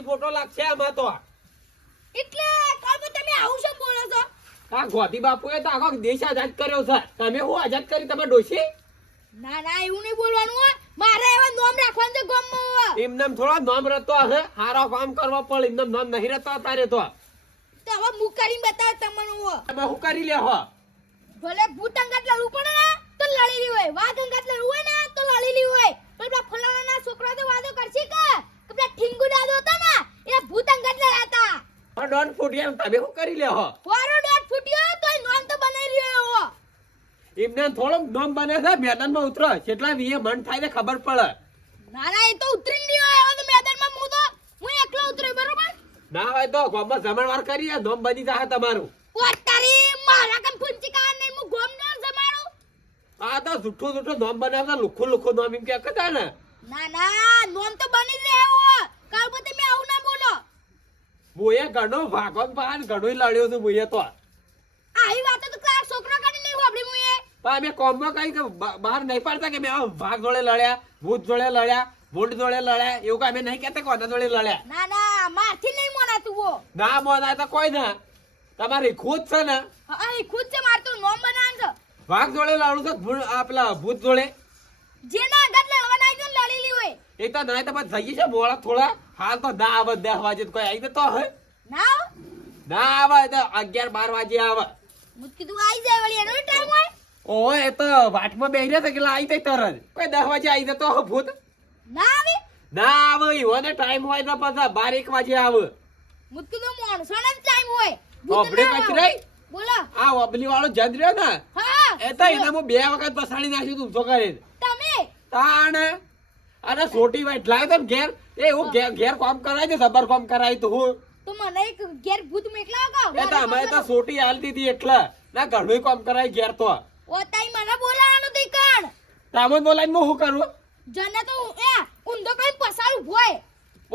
ગોતી ફોટો લાગશે આમાં તો એટલે કામ તમે આવું શું બોલો છો? આ ગોતી બાપુએ તો આખો દેશ આઝાદ કર્યો છે. તમે હું આઝાદ કરી તમે ડોશી? ના ના એવું નહીં બોલવાનું હો. મારે એવા નામ રાખવાનું છે ગામમાં. એમને થોડા નામ રહેતો હશે. હારો કામ કરવા પડે એમને નામ નહીં રહેતો તારે તો. તો હવે મુખ કરીને બતાવ તમને હો. તમે શું કરી લે હો? ભલે ભૂત અંગાત લડવું પડે ને તો લડી લી હોય. વાઘ અંગાત લડવું હોય ને તો લડી લી હોય. પણ પેલા ફલાણા છોકરા તો વાદો કરશે કે પેલા ઠીંગુ દાદો હતા ને એ ભૂત અંગાત લડાતા. ડોન ફૂટ્યા તમે શું કરી લે હો? વારો ડોટ ફૂટ્યો તો નામ તો બનાવી રહ્યો હો. એમને થોડોક નામ બને છે મેદાનમાં ઉતરો કેટલા વીએ મન થાય ને ખબર પડે. ના ના એ તો ઉતરી નહીં હોય. હવે તો મેદાનમાં હું એકલો ઉતર્યો બરોબર. ના હોય તો ગામમાં જમણવાર કરીએ નામ બની જાય તમારું. પોતારી મારા કમ ફૂંચી કા નહીં હું ગોમ ન જમાડું. આ તો જૂઠું જૂઠું નામ બનાવતા લુખું લુખું નામ એમ કે કહેતા ને. ના ના નામ તો બની જ રહ્યો. કાલ પછી મેં આવું ના બોલો. બોએ ઘણો ભાગોન પાન ઘણોય લડ્યો છું બોએ તો. આવી વાતો તો ક્લાસ છોકરો કાઢી નહીં હોબડી મુએ. પણ અમે કોમમાં કઈ કે બહાર નહીં પાડતા કે મેં ભાગ જોડે લડ્યા, ભૂત જોડે લડ્યા, ભૂંડ જોડે લડ્યા એવું કઈ અમે નહીં કહેતા કોના જોડે લડ્યા. ના ના મારથી નહીં મોનાતું હો. ના મોના તો કોઈ ના. તમારી ખુદ છે ને હા એ ખુદ છે મારતું નામ બનાવવાનું છે. ભાગ જોડે લડું તો પેલા ભૂત જોડે જેના આગળ લડવાના આવી તો લડીલી હોય. એ તો ના તો થઈ છે મોડા થોડા હાલ તો ના આવે 10 વાગે તો કોઈ આવી તો હે ના ના આવે તો 11-12 વાગે આવે. મુત કીધું આવી જાય વળી એનો ટાઈમ હોય. ઓય એ તો વાટમાં બેહી રહ્યા એટલે આવી જાય તરત. કોઈ 10 વાગે આવી જતો હે ભૂત. ના આવે ના આવે ઈવોને ટાઈમ હોય તો પાછા 12-1 વાગે આવે. મુત કીધું મોણસોને ટાઈમ હોય. ઓબડી કચરાઈ બોલો આ ઓબલી વાળો જજ રહ્યો ને હા એ તો એને હું 2 વખત પસાડી નાખ્યું તું તો કરે તમે તાણ અરે છોટી વાઈટ લાવ તમ ઘેર એ હું ઘેર કામ કરાય છે સબર કામ કરાય તો હું તો મને એક ઘેર ભૂત મેકલા એ તો અમે તો છોટી હાલતી હતી એટલે ના ઘણું કામ કરાય ઘેર તો ઓ તાઈ મને બોલાવાનું તી કણ તામન બોલાઈને હું કરું જને તો એ ઊંધો કઈ પસારું ભોય.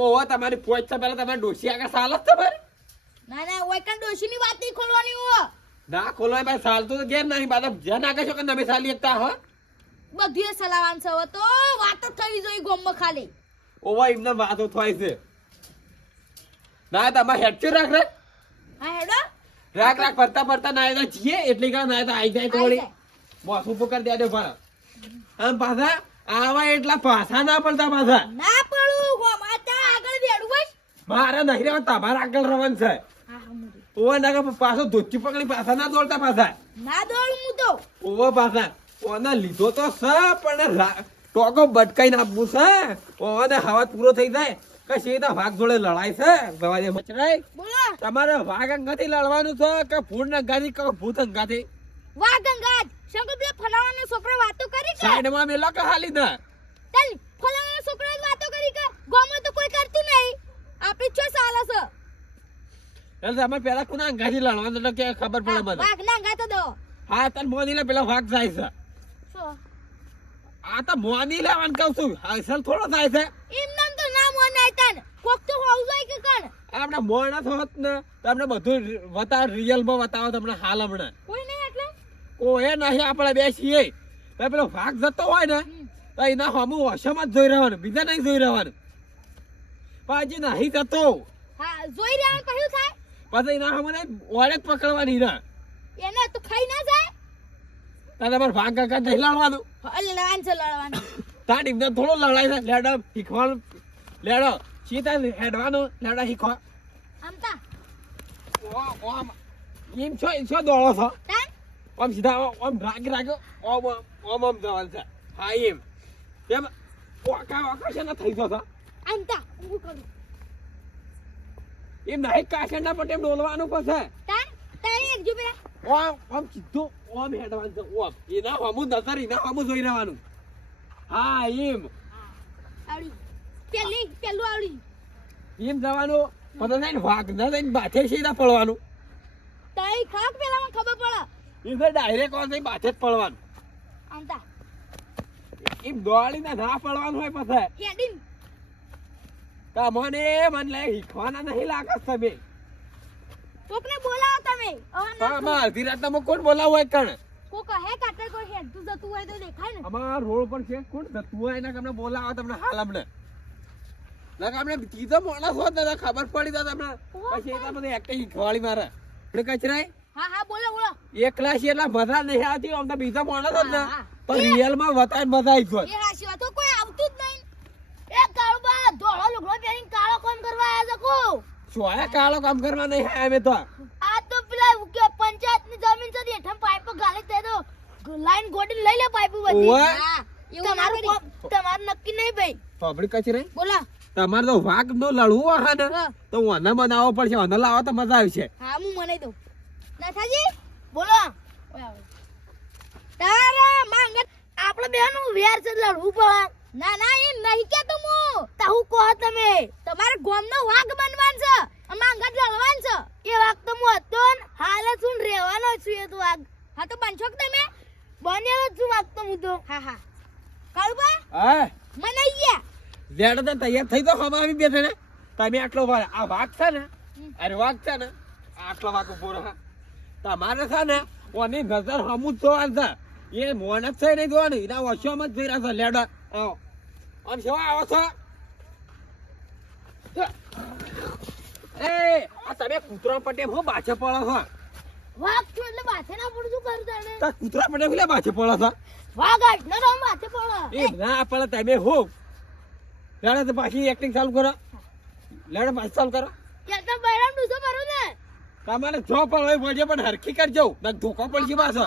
ઓહો તમારી પોચ તો પેલા તમારે ડોસી આગળ સાલત તમારે ના ના ઓય કણ ડોશીની વાત નહીં ખોલવાની હો. ના ખોલવાય ભાઈ સાલતું તો ઘેર નહીં બાદ જ્યાં નાખે છો કે તમે સાલી એકતા હો બધું સલાવાન છે હવે તો વાતો થવી જોઈએ ગોમમાં ખાલી. ઓવા એમને વાતો થાય છે ના તમારે હેડચું રાખ રે હા હેડો રાખ રાખ ફરતા ફરતા ના તો છીએ એટલી કા ના તો આઈ જાય તો વળી બોસ ઉપર કરી દેજો પણ આમ પાછા આવા એટલા પાછા ના પડતા પાછા ના પડું ગો માતા આગળ બેડું બસ. મારે નહીં રહેવા તમારે આગળ રહેવાનું છે. હા હા મુડી ઓવા ના પાછો ધોતી પકડી પાછા ના દોડતા પાછા ના દોડું હું તો. ઓવા પાછા ઓના લીધો તો છે પણ ટોકો બટકાઈ નાખવું છે ઓને હવા પૂરો થઈ જાય કે સીધા ભાગ જોડે લડાય છે દવાજે મચરાય બોલો તમારે વાઘ અંગાથી લડવાનું છે કે ભૂંડ અંગાથી કે ભૂત અંગાથી વાહ ગંગાજ શંકર પેલા ફલાવાનો છોકરો વાતો કરી કે સાઈડમાં મેલો કે હાલી ના ચાલ ફલાવાનો છોકરો વાતો કરી કે ગોમાં તો કોઈ કરતું નહીં. આપણી છો સાલા છે એટલે તમે પેલા કોના અંગાથી લડવાનું એટલે કે ખબર પડે મને વાઘ ના ગાતો દો. હા તને મોની લે પેલા વાઘ જાય છે શું આ તો મોની લેવાનું કહું છું અસલ થોડો થાય છે એમ નામ તો ના મોન આયતન કોક તો હોવું જોઈએ કે કણ આપણે મોણા થોત ને તમને બધું બતાવ રિયલમાં બતાવો તમને હાલ હમણાં કોઈ નહીં એટલે કોઈ નહીં આપણે બેસીએ પેલો વાઘ જતો હોય ને તો એના હમું વશમાં જ જોઈ રહેવાનું બીજા નહીં જોઈ રહેવાનું પાછી નહીં જતો હા જોઈ રહ્યા કહ્યું થાય પછી એના હમને ઓળે જ પકડવાની ના એને તો ખાઈ ના જાય. તમારે ભાગ કાકા નહીં લડવાનું લડવાનું છે લડવાનું. તાર એમને થોડો લડાય છે લેડો શીખવાનું લેડો સીધા હેડવાનું લેડો શીખવા આમતા ઓમ એમ છો દોડો છો તાન ઓમ સીધા ઓમ રાગ્યો ઓમ ઓમ ઓમ જવાનું છે હા એમ કેમ ઓકા છે ને થઈ જતો આમતા હું કરું એમ નહીં કાશેના પટેમ ડોલવાનું પછી તાન તારી એક જુબે ઓમ સીધું ઓમ હેડવાનું છે ઓમ એના હમું નજર એના હમું જોઈ રહેવાનું હા એમ આવડી પેલું આવડી એમ જવાનું પછી નહીં વાઘ ના જઈને બાથે સીધા પડવાનું તાઈ ખાક પેલામાં ખબર પડે એમ તો ડાયરેક્ટ ઓન જઈને બાથે જ પડવાનું આમતા એમ દોડીને ના પડવાનું હોય પછી હેડીન તમને મન લાગે શીખવાના નહીં લાગે તમે કોકને બોલાવો તમે હા માં અડધી રાત તમે કોણ બોલાવો હોય કણ કોક હે કાટર કોઈ હેડતું જતું હોય તો દેખાય ને. અમાર રોડ પર છે કોણ જતું હોય એના તમને બોલાવો તમને હાલ અમને ના આપણે કીધો માણસ હોત ને ખબર પડી તો તમને પછી એટલા બધી એક્ટિંગ ખવાડી મારે આપણે કચરાય હા હા બોલો બોલો એકલા છે એટલા મજા નહીં આવતી આમ તો બીજા માણસ હોત ને હા, તો રિયલ માં વધારે મજા આવી જોત એ હાચી વાત તો કોઈ આવતું જ નહીં એ કાળુબા ધોળો લુગડો પહેરીને કાળો કામ કરવા આયા છે કો સોયા કાળો કામ કરવા નહીં આયા અમે તો આ તો પેલા કે પંચાયતની જમીન છે હેઠમ પાઇપ ગાલે તે તો લાઈન ગોડી લઈ લે પાઇપ બધી ઓવે. હા તમારું નક્કી નહીં ભાઈ પબ્લિક કચરાય બોલા તમારે તો વાઘ નો લડવું હે ને હા. તો મને બનાવવો પડશે મને લાવો તો મજા આવશે હા હું મનાઈ દઉં નાથાજી બોલો તારા માંગ આપણે બેનું વેર છે લડવું પડે ના ના એ નહીં કેતો હું તાહુ કહો તમે તમારે ગોમનો વાઘ બનવાન છે માંગત લડવાન છે એ વાઘ તો હું હતો ને હાલ છું રહેવાનો છું એ તો વાઘ હા તો બનશો કે તમે બનેલો છું વાઘ તો હું તો હા હા કાળુબા હા મનાઈ ગયા લેડો તો તૈયાર થઈ તો હમણાં આવી બેઠે ને તમે આટલો વાર આ વાઘ છે ને અરે વાઘ છે ને આટલો વાઘ ઉભો રહે તમારે છે ને ઓની નજર હમું જ જોવાનું છે એ મોન જ થઈ નહીં જોવાનું એના વશોમાં જ જઈ રહ્યા છે લેડો આવો આમ શું આવો છો એ આ તમે કૂતરા પટે હું બાછે પડો છો વાઘ છું એટલે માથે ના પડું શું કરું તને તા કૂતરા પટે પેલા બાછે પડો છો વાઘ આટલો તો માથે પડો એ ના પડે તમે હો લેડો તો પાછી એક્ટિંગ ચાલુ કરો લેડો પાછી ચાલુ કરો યાર તો બૈરામ ડૂસો ભરું ને તમારે જો પણ હોય વજે પણ હરખી કરજો ના ધોકો પડશે પાછો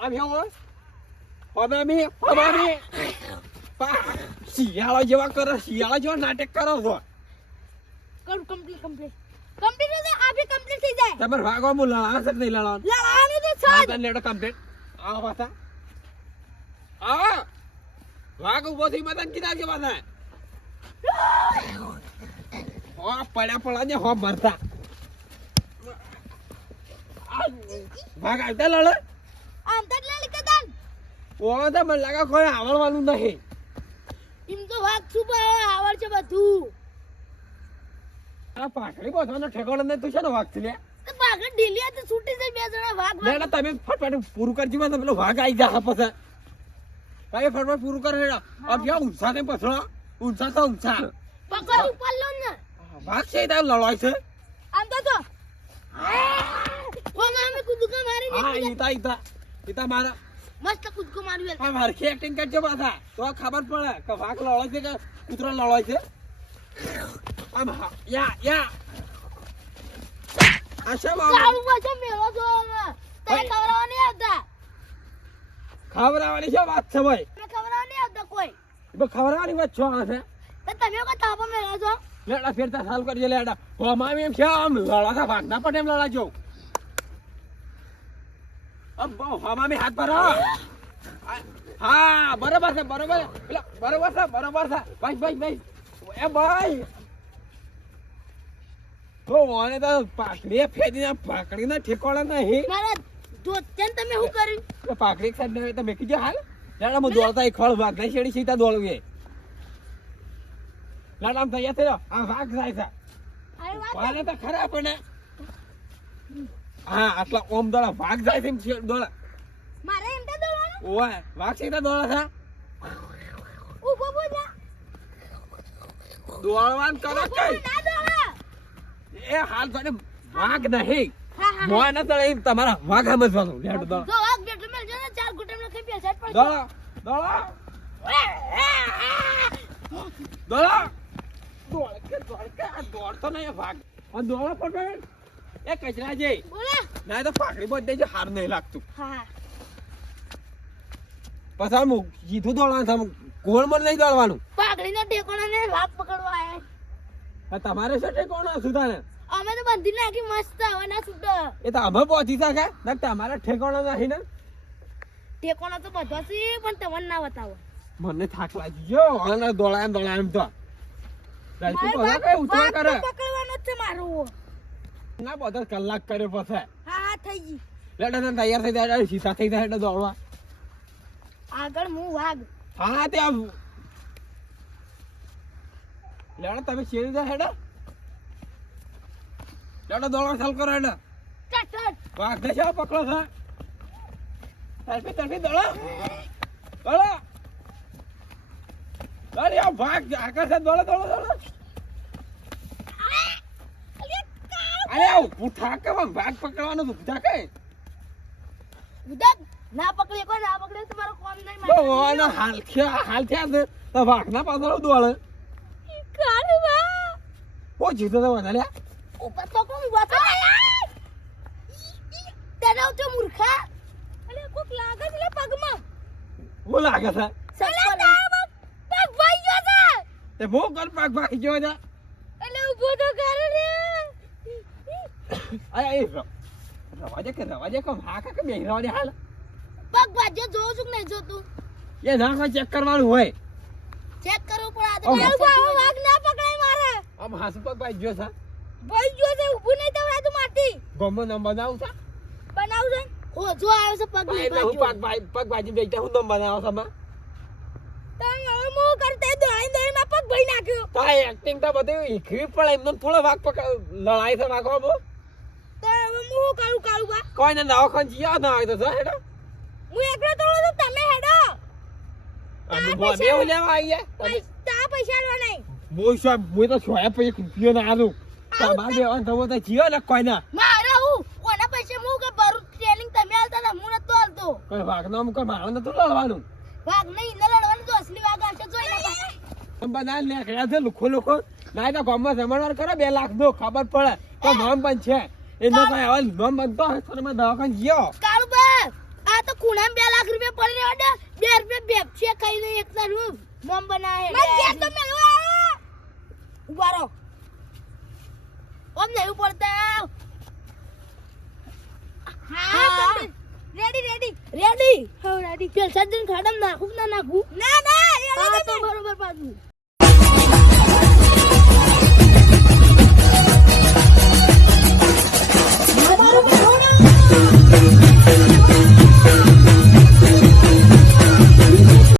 આમ એવું હવે શિયાળો જેવા કરો શિયાળો જેવા નાટક કરો છો કરું કમ્પ્લીટ તો આ બી કમ્પ્લીટ થઈ જાય તમારે ભાગવા હું લડાવે છે કે નહીં લડાવવાનું લડાવાનું તો છે હા જ. તને લેડો કમ્પ્લીટ આવો પાછા આવો વાઘ ઉભો થઈ મતન કીધા છે પાછા ઓ પડ્યા ને હો મરતા ભાગ આવતા લડે આમ તો લડી કદાન ઓ તો મને લાગે કોઈ આવડવાનું નહીં એમ તો વાઘ છું પણ આવડ છે બધું આ પાકડી બોધવાનો ઠેકાણો નહીં તું છે ને વાઘ થી લે તો પાગળ ઢીલિયા તો છૂટી જાય બે જણા વાઘ લેડો તમે ફટફટ પૂરું કરજી માં પેલો વાઘ આવી જા પછી તમે ફટફટ પૂરું કરો હેડો अब क्या ઊંચા ને પછડો ઊંચા તો ઊંચા પકડ ઉપર લો ને વાઘ છે તાર લડાય છે આમ તો ઓ મામે કુદકો મારી હા ને ઈતા મારા મસ્ત કુદકો માર્યું આ હરખી એક્ટિંગ કરજો પાછા તો ખબર પડે કે વાઘ લડાય છે કે કૂતરો લડાય છે આમ યા આશા બાબા ચાલુ પાછો મેલો છો ને તે ખવરાવા નહીં આવતા ખવડાવવાની છે વાત છે ભાઈ તમે ખવરાવા નહીં આવતા કોઈ ખવડાવવાની વાત છો આ છે તો તમે કો તાપો મેલો છો લેડા ફેરતા સાલ કરજે લેડા હોમાં એમ છે આમ લડાતા ભાગના પણ એમ લડાજો અબ હોમાં મે હાથ ભરો હા બરોબર છે પેલા બરોબર છે ભાઈ એ ભાઈ તો મને તો પાકડી ફેરીને પાકડીના ઠેકોણા નહીં મારા દોસ્તન તમે શું કર્યું તો પાકડી એક સાઈડ નહીં તો મેકી જો હાલ લેડા હું દોડતા એક ખળ ભાગ નહીં શેડી સીધા દોડવું એ લેડા આમ તૈયાર થયો આ વાઘ જાય છે અરે વાત વાલે તો ખરા પણ હા આટલા ઓમ દોડા વાઘ જાય છે એમ દોડા મારે એમ તો દોડવાનું ઓય વાઘ સીધા દોડા છે ઉભો બોલા દોડવાન કરો કઈ ના દોડા એ હાલ તો વાઘ નહીં હા હા મોય ના તળે તમારા વાઘ સમજવાનું લેડો દોડો જો વાઘ બેઠો મેલ જો ને ચાર ગુટમ ને કઈ પેસાટ પડ દોડો દોડો દોડતો નહીં વાઘ અને દોડો પણ એ કચરા છે બોલા ના તો પાકડી બોધ દેજો હાર નહીં લાગતું હા પછી આમ જીધું દોડવાનું ગોળ મળ નહીં દોડવાનું પાઘડીનો ટેકોણા ને વાઘ પકડવા આયા આ તમારે શું ઠેકોણો સુધાને અમે તો બંધી નાખી મસ્ત હવે ના છૂટો એ તો અમે પહોંચી શકે ના તમારે ઠેકોણો નહીં ને ટેકોણા તો બધો છે પણ તમને ના બતાવો મને થાક લાગી ગયો અને દોડાય તો રાઈતું પહેલા કઈ ઉતરા કરે પકડવાનો જ છે મારો ના બધો કલાક કર્યો પછી હા હા થઈ ગઈ લેડા ને તૈયાર થઈ જાય સીધા થઈ જાય એટલે દોડવા આગળ હું વાઘ હા તે આમ લેડા તમે શેરી જાય હેડા લેડા દોડવા ચાલ કરો હેડા ચટ વાઘ ને શા પકડો છે તરફી દોડો દોડો અરે આ ભાગ આકાશ દોડો દોડો દોડો અરે આ ઉઠા કે ભાગ પકડવાનો તો ઉઠા કે ઉદા ના પકડે કોઈ ના પકડે તમારો કોમ નહીં તો ઓનો હાલ થયા છે તો ભાગ ના પાછળ દોડે કાળવા ઓ જીતો તો વના ઉપર તો કોમ વાતો તને તો મૂર્ખા અલે કોક લાગે છે પગમાં હું લાગે છે પગ ભાઈ ગયો છે તે બહુ કર પાક ભાગી ગયો છે અલે ઉભો તો કર રે અરે એ રવાજે કોમ હાકા કે બે રવાજે હાલ પગ ભાજ્યો જોઉં છું કે નહીં જોતું એ ના કોઈ ચેક કરવાનું હોય ચેક કરવું પડે આ તો વાગ ના પકડાય મારે આમ હાસુ પગ ભાઈ ગયો છે ભાઈ ગયો છે ઊભું નહીં તવડાતું માટી ગમો નંબર બનાવું છે બનાવ છે ઓ જો આવ્યો છે પગ એટલે હું પગ ભાજી બેઠા હું નંબર બનાવો તમે તમ હવે મો કરતે દોઈ માં પગ ભાઈ નાખ્યો તો આ એક્ટિંગ તો બધું ઈખવી પડે એમને થોડો વાગ પકડ લડાઈ છે વાગવામાં તો હવે મો કાળું કાળું બા કોઈને દવાખાને જીયા ના હોય તો જો હેડો હું એકલો તોડો તો તમે હેડો અમે બોને લેવા આવીએ તમે તા પૈસા આલવા નહીં હું તો છોયા પછી કુપિયો ના આલું તમારે દેવાનું તમે તો જીયો ને કોઈને મારે હું કોના પૈસે હું કે ભરું ટ્રેનિંગ તમે આલતા હતા હું નતો આલતો કોઈ વાગનો અમુક મારે નતું લડવાનું વાગ નહીં ન લડવાનું તો અસલી વાગ આવશે જોઈ લે બધા નીકળ્યા છે લુખો ના તો ગામમાં જમણવાર કરો 2 લાખ દો ખબર પડે તો નામ પણ છે એનો કઈ હવે નામ બનતો હોય તો તમે દવાખાને જીયો કાળુ બા આ તો ખૂણામ 2 લાખ રૂપિયા પડી રહ્યા 2 રૂપિયા બેપશે ખાઈને એકલા રૂમ મોમ બનાવે મત ગયા તો મેલવા ઉબારો ઓમ નહીં પડતા હા રેડી હવે રેડી પેલ સજ્જન ખાડમ નાખું ના નાખું ના ના એ તો બરોબર પાછું